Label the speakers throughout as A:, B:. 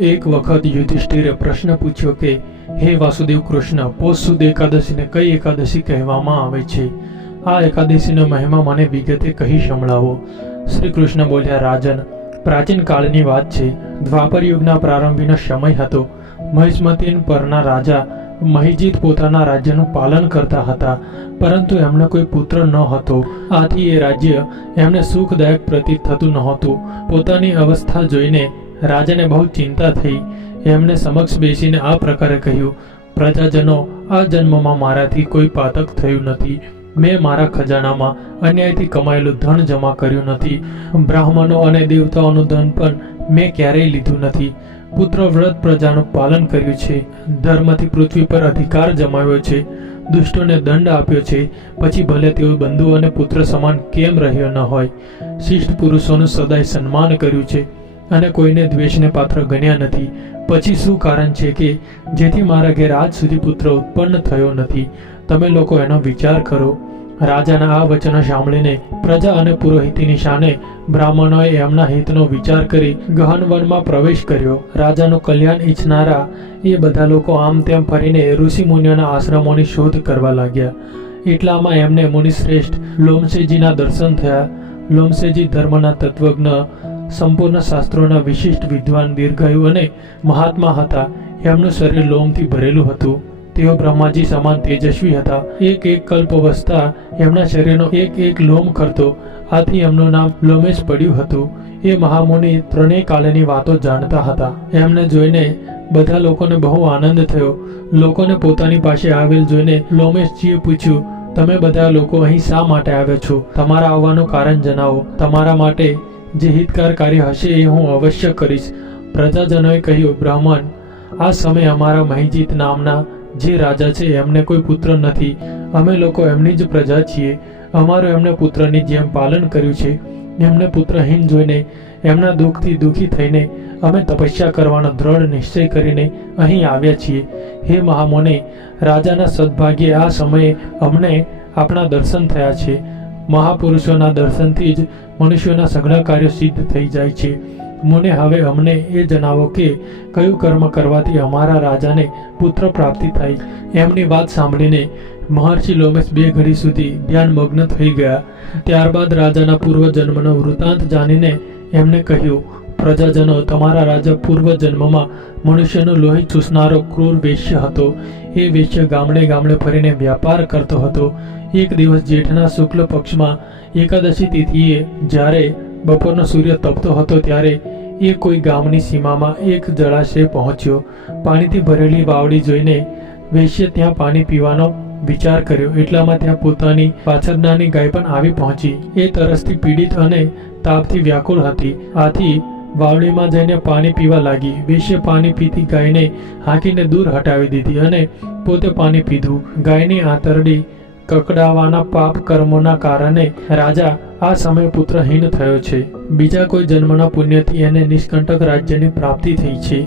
A: એક વખત યુધિષ્ઠિરે પ્રશ્ન પૂછ્યો કે, હે વાસુદેવ કૃષ્ણ પોષસુદ એકાદશીને કઈ એકાદશી કહેવામાં આવે છે? આ એકાદશીનો મહિમા મને વિગતે કહી સંભળાવો. શ્રી કૃષ્ણ બોલ્યા, રાજન, પ્રાચીન કાળની વાત છે. દ્વાપર યુગના પ્રારંભીનો સમય હતો. મહિષ્મતીન પરના રાજા મહિજીત પોતાના રાજ્યનું પાલન કરતા હતા, પરંતુ એમને કોઈ પુત્ર ન હતો. આથી એ રાજ્ય એમને સુખદાયક પ્રતીત થતું નહોતું. પોતાની અવસ્થા જોઈને રાજાને બહુ ચિંતા થઈ. એમને સમક્ષ બેસીને આ પ્રકારે કહ્યું, પ્રજાજનો, આ જન્મમાં મારાથી કોઈ પાતક થયું નથી. મેં મારા ખજાનામાં અન્યાયથી કમાયેલું ધન જમા કર્યું નથી. બ્રાહ્મણો અને દેવતાઓનું ધન પણ મેં ક્યારેય લીધું નથી. પુત્ર વ્રત પ્રજાનું પાલન કર્યું છે. ધર્મથી પૃથ્વી પર અધિકાર જમાવ્યો છે. દુષ્ટોને દંડ આપ્યો છે. પછી ભલે તેઓ બંધુ અને પુત્ર સમાન કેમ રહ્યો ન હોય. શિષ્ટ પુરુષોનું સદાય સન્માન કર્યું છે. અને કોઈને દ્વેષને પાત્ર ગણ્યા નથી. પછી શું કારણ છે કે જેથી મારા ઘેર આજ સુધી પુત્ર ઉત્પન્ન થયો નથી? તમે લોકો એનો વિચાર કરો. રાજાના આ વચનો સાંભળીને પ્રજા અને પુરોહિતની શાને બ્રાહ્મણોએ એમના હિતનો વિચાર કરી ગહન વનમાં પ્રવેશ કર્યો. રાજાનું કલ્યાણ ઈચ્છનારા એ બધા લોકો આમ તેમ ફરીને ઋષિ મુનિઓના આશ્રમોની શોધ કરવા લાગ્યા. એટલામાં એમને મુનિશ્રેષ્ઠ લોમસેજીના દર્શન થયા. લોમસેજી ધર્મના તત્વજ્ઞ સંપૂર્ણ શાસ્ત્રોના વિશિષ્ટ વિદ્વાન દીર્ઘાયુ અને મહાત્મા હતા. એમનું શરીર લોમથી ભરેલું હતું. તેઓ બ્રહ્માજી સમાન તેજસ્વી હતા. એક એક કલ્પ વસતા એમના શરીરનો એક એક લોમ કરતો. આથી એમનું નામ લોમેશ પડ્યું હતું. એ મહામુનિ ત્રણેય કાળની વાતો જાણતા હતા. એમને જોઈને બધા લોકોને બહુ આનંદ થયો. લોકોને પોતાની પાસે આવેલ જોઈને લોમેશજીએ પૂછ્યું, તમે બધા લોકો અહીં શા માટે આવ્યા છો? તમારા આવવાનું કારણ જણાવો. તમારા માટે જે હિતકાર કાર્ય હશે એ હું અવશ્ય કરીશ. પ્રજાજનોએ કહ્યું, બ્રાહ્મણ, આ સમયે અમારા મહિજીત નામના જે રાજા છે એમને કોઈ પુત્ર નથી. અમે લોકો એમની જ પ્રજા છીએ. અમારું એમને પુત્રની જેમ પાલન કર્યું છે. એમને પુત્રહીન જોઈને, એમના દુઃખથી દુઃખી થઈને અમે તપસ્યા કરવાનો દ્રઢ નિશ્ચય કરીને અહીં આવ્યા છીએ. હે મહામોને, રાજાના સદભાગ્યે આ સમયે અમને આપણા દર્શન થયા છે. મહાપુરુષોના દર્શનથી જ મનુષ્યોના સઘળા કાર્યો સિદ્ધ થઈ જાય છે. મને હવે અમને એ જણાવો કે, કયું કર્મ કરવાથી અમારા રાજાને પુત્ર પ્રાપ્તિ થાય? એમની વાત સાંભળીને મહર્ષિ લોમેશ બે ઘડી સુધી ધ્યાનમગ્ન થઈ ગયા. ત્યારબાદ રાજાના પૂર્વજન્મનો વૃતાંત જાણીને એમને કહ્યું પ્રજાજનો તમારા રાજા પૂર્વજન્મમાં મનુષ્યનું લોહી ચૂસનારો ક્રૂર વેશ્ય હતો. એ વેશ્ય ગામડે ગામડે ફરીને વ્યાપાર કરતો હતો. એક દિવસ જેઠના શુક્લ પક્ષમાં એકાદશી તિથિએ જ્યારે બપોરનો સૂર્ય તપતો હતો ત્યારે એ કોઈ ગામની સીમામાં એક જળાશય પહોંચ્યો. પાણીથી ભરેલી વાવડી જોઈને વેશ્ય ત્યાં પાણી પીવાનો વિચાર કર્યો. એટલામાં ત્યાં પોતાની પાછળનાની ગાય પણ આવી પહોંચી. એ તરસથી પીડિત અને તાપથી વ્યાકુળ હતી. આથી વાવડીમાં જઈને પાણી પીવા લાગી. વેશ્ય પાણી પીતી ગાયને હાંકીને દૂર હટાવી દીધી અને પોતે પાણી પીધું. ગાયની આંતરડી કકડાવાના પાપ કર્મોના કારણે રાજા આ સમય પુત્રહીન થયો છે. બીજા કોઈ જન્મના પુણ્યથી એને નિષ્કંટક રાજ્યની પ્રાપ્તિ થઈ છે.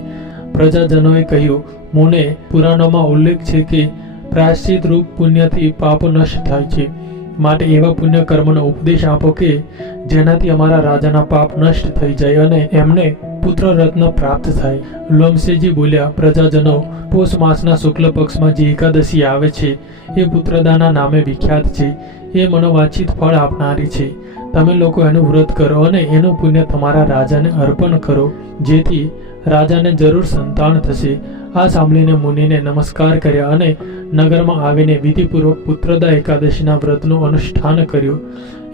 A: પ્રજાજનોએ કહ્યું, મુને પુરાણોમાં ઉલ્લેખ છે કે પ્રાયશ્ચિત રૂપ પુણ્યથી પાપ નષ્ટ થાય છે. માટે એવા પુણ્ય કર્મનો ઉપદેશ આપો કે જેનાથી અમારા રાજાના પાપ નષ્ટ થઈ જાય અને એમને પુત્ર રત્ન પ્રાપ્ત થાય. લોમસેજી બોલ્યા, પ્રજાજનો, પોષ માસના શુક્લ પક્ષમાં જે એકાદશી આવે છે, એ પુત્રદાના નામે વિખ્યાત છે. એ મનોવાંછિત ફળ આપનારી છે. તમે લોકો એનું વ્રત કરો અને એનું પુણ્ય તમારા રાજાને અર્પણ કરો, જેથી રાજાને જરૂર સંતાન થશે. આ સાંભળીને મુનિને નમસ્કાર કર્યા અને નગરમાં આવીને વિધિપૂર્વક પુત્રદા એકાદશીના વ્રતનું અનુષ્ઠાન કર્યું.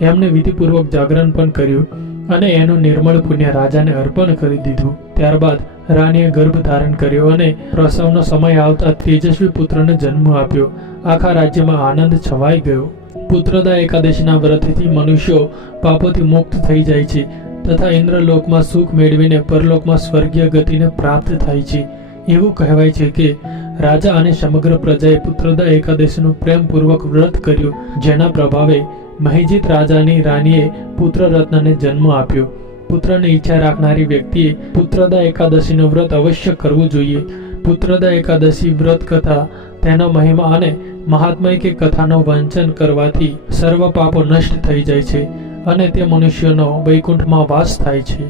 A: એમને વિધિપૂર્વક જાગરણ પણ કર્યું અને એનું નિર્મળ પુણ્ય રાજાને અર્પણ કરી દીધું. ત્યારબાદ રાણીએ ગર્ભ ધારણ કર્યો અને પ્રસવનો સમય આવતા તેજસ્વી પુત્રને જન્મ આપ્યો. આખા રાજ્યમાં આનંદ છવાઈ ગયો. પુત્રદા એકાદશીના વ્રતથી મનુષ્યો પાપોથી મુક્ત થઈ જાય છે તથા ઇન્દ્રલોકમાં સુખ મેળવીને પરલોકમાં સ્વર્ગીય ગતિને પ્રાપ્ત થાય છે. એવું કહેવાય છે કે રાજા અને સમગ્ર પ્રજાએ પુત્રદા એકાદશીનું પ્રેમપૂર્વક વ્રત કર્યું, જેના પ્રભાવે મહિજીત રાજાની રાણીએ પુત્ર રત્નને જન્મ આપ્યો. પુત્રની ઈચ્છા રાખનારી વ્યક્તિએ પુત્રદા એકાદશીનું વ્રત અવશ્ય કરવું જોઈએ. પુત્રદા એકાદશી વ્રત કથા તેનો મહિમા અને મહાત્મય કે કથાનો વાંચન કરવાથી સર્વ પાપો નષ્ટ થઈ જાય છે અને તે મનુષ્યનો વૈકુંઠમાં વાસ થાય છે.